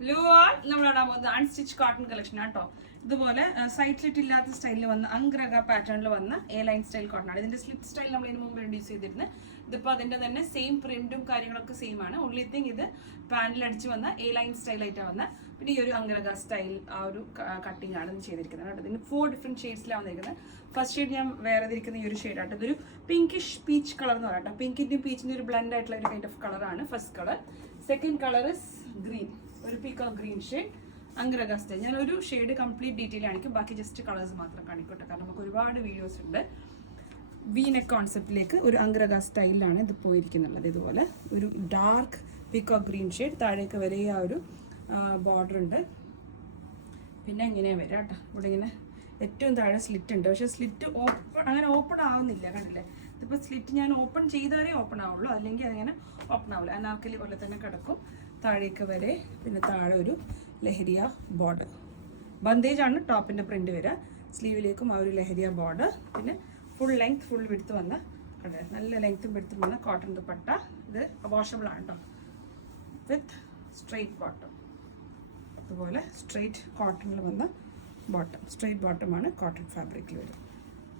Hello നമ്മളിടാൻ പോകുന്നത് unstitch cotton collection ആട്ടോ. ഇതുപോലെ സൈഡ് സ്ലിറ്റ് ഇല്ലാത്ത സ്റ്റൈലിൽ വന്ന അംഗ്രഗ പാറ്റേണിൽ വന്ന എ ലൈൻ സ്റ്റൈൽ കോട്ടൺ ആണ്. ഇതിന്റെ സ്ലിറ്റ് സ്റ്റൈൽ നമ്മൾ ഇതിന് മുമ്പ് ഇൻട്രൊഡ്യൂസ് ചെയ്തിരുന്നത്. ഇതിപ്പോൾ അതിന്റെ തന്നെ സെയിം പ്രിന്റും കാര്യങ്ങളൊക്കെ സെയിം ആണ്. ഓൺലി തിങ് ഇത് പാൻറ്റിൽ അടിച്ച് വന്ന എ ലൈൻ സ്റ്റൈൽ ആയിട്ടാണ് വന്നത്. പിന്നെ ഈ ഒരു അംഗ്രഗ സ്റ്റൈൽ ആ ഒരു കട്ടിംഗ് ആണ് ചെയ്തിരിക്കുന്നത് കേട്ടോ. ഇതിന് 4 ഡിഫറെന്റ് ഷെയ്ഡ്സിലാണ് വന്നിരിക്കുന്നത്. ഫസ്റ്റ് ഷെയ്ഡ് ഞാൻ വേറെ ഇരിക്കുന്ന ഈ ഒരു ഷെയ്ഡ് ആട്ടോ. ഇതൊരു പിങ്കിഷ് പീച്ച് കളർ എന്ന് പറയാം. പിങ്കിന്റെയും പീച്ചിന്റെ ഒരു ബ്ലെൻഡ് ആയിട്ടുള്ള ഒരു കൈൻഡ് ഓഫ് കളറാണ് first colour. Second colour is green, ഒരു പീക്കോക്ക് ഗ്രീൻ ഷെയ്ഡ് അംഗ്രഗ സ്റ്റൈൽ. ഞാൻ ഒരു ഷെയ്ഡ് കംപ്ലീറ്റ് ഡീറ്റെയിൽ കാണിക്കും, ബാക്കി ജസ്റ്റ് കളേഴ്സ് മാത്രം കാണിക്കട്ടെ, കാരണം നമുക്ക് ഒരുപാട് വീഡിയോസ് ഉണ്ട്. വി നെക്ക് കോൺസെപ്റ്റിലേക്ക് ഒരു അംഗ്രഗ സ്റ്റൈലിലാണ് ഇത് പോയിരിക്കുന്നുള്ളത്. ഇതുപോലെ ഒരു ഡാർക്ക് പീക്കോക്ക് ഗ്രീൻ ഷെയ്ഡ്, താഴേക്ക് വരെ ആ ഒരു ബോർഡർ ഉണ്ട്. പിന്നെ ഇങ്ങനെയാണ് വരാം കേട്ടോ. ഇവിടെ ഇങ്ങനെ ഏറ്റവും താഴെ സ്ലിറ്റ് ഉണ്ട്, പക്ഷേ സ്ലിറ്റ് അങ്ങനെ ഓപ്പൺ ആവുന്നില്ല, കണ്ടില്ലേ? ഇതിപ്പോൾ സ്ലിറ്റ് ഞാൻ ഓപ്പൺ ചെയ്താലേ ഓപ്പൺ ആവുള്ളൂ, അല്ലെങ്കിൽ അതിങ്ങനെ ഓപ്പൺ ആവില്ല. അനാർക്കലി പോലെ തന്നെ കിടക്കും താഴേക്ക് വരെ. പിന്നെ താഴെ ഒരു ലഹരിയ ബോർഡർ, ബന്ദേജ് ആണ് ടോപ്പിൻ്റെ പ്രിന്റ് വരിക. സ്ലീവിലേക്കും ആ ഒരു ലഹരിയ ബോർഡർ. പിന്നെ ഫുൾ ലെങ്ത് ഫുൾ വിടുത്ത് വന്ന, കണ്ടേ, നല്ല ലെങ്ത്തും വിടുത്തും വന്ന കോട്ടൺ ദുപ്പട്ട. ഇത് വാഷബിൾ ആണ് കേട്ടോ, വിത്ത് സ്ട്രെയിറ്റ് ബോട്ടം. അതുപോലെ സ്ട്രെയിറ്റ് കോട്ടണിൽ വന്ന ബോട്ടം, സ്ട്രെയിറ്റ് ബോട്ടമാണ് കോട്ടൺ ഫാബ്രിക്കിൽ വരും.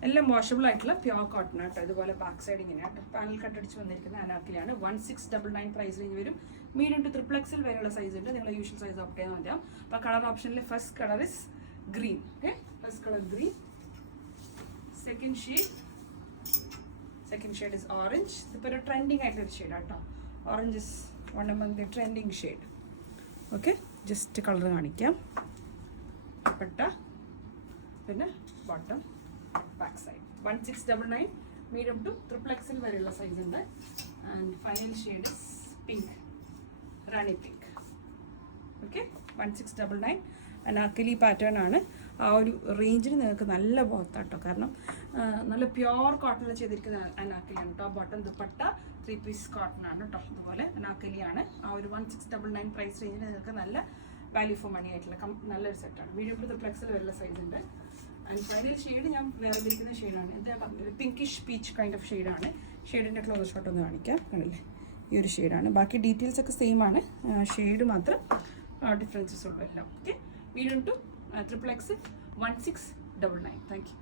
എല്ലാം വാഷബിൾ ആയിട്ടുള്ള പ്യോർ കോട്ടൺ ആട്ടോ. ഇതുപോലെ ബാക്ക് സൈഡ് ഇങ്ങനെയാട്ടോ. പാനൽ കട്ടടിച്ച് വന്നിരിക്കുന്ന അനാർക്കലിയാണ്. 1699 പ്രൈസ് റേഞ്ച് വരും. മീഡിയം ടു XXL വരെയുള്ള സൈസ് ഉണ്ട്. നിങ്ങൾ യൂഷ്വൽ സൈസ് ഓപ്റ്റ് ചെയ്യാൻ മതിയാവും. അപ്പോൾ കളർ ഓപ്ഷനിൽ first colour is green. Okay, first colour green. Second shade is orange. ഇതിപ്പോൾ ഒരു ട്രെൻഡിങ് ആയിട്ടുള്ള ഷെയ്ഡ് ആട്ടോ. Orange is one among the trending shade. Okay, just colour കാണിക്കാം. പട്ട, പിന്നെ bottom, back side. 1699 medium to XXL വരെയുള്ള size ഉണ്ട്. And final shade is pink, rani pink. Okay, 1699 anarkali pattern ആണ്. ആ ഒരു റേഞ്ചിന് നിങ്ങൾക്ക് നല്ല ബോത്താട്ടോ, കാരണം നല്ല പ്യോർ കോട്ടണിൽ ചെയ്തിരിക്കുന്ന അനാർക്കലിയാണ് കേട്ടോ. ബോട്ടം ദുപ്പട്ട 3 പീസ് കോട്ടൺ ആണ് കേട്ടോ. അതുപോലെ അനാർക്കലിയാണ്. ആ ഒരു 1699 പ്രൈസ് റേഞ്ചിന് നിങ്ങൾക്ക് നല്ല വാല്യൂ ഫോർ മണി ആയിട്ടുള്ള നല്ലൊരു സെറ്റാണ്. മീഡിയം ടു XXL വരെയുള്ള സൈസ് ഉണ്ട്. ആൻഡ് ഫൈനൽ ഷെയ്ഡ് ഞാൻ വേറെ ഇരിക്കുന്ന ഷെയ്ഡാണ്. ഇത് പിങ്കിഷ് പീച്ച് കൈൻഡ് ഓഫ് ഷെയ്ഡാണ്. ഷെയ്ഡിൻ്റെ ക്ലോസ് ഷോട്ട് ഒന്ന് കാണിക്കാം, കണ്ടില്ലേ? ഈ ഒരു ഷെയ്ഡാണ്. ബാക്കി ഡീറ്റെയിൽസ് ഒക്കെ സെയിം ആണ്, ഷെയ്ഡ് മാത്രം ഡിഫറൻസസ് ഉള്ളൂ എല്ലാം. Okay, medium to XXL 1699. Thank U.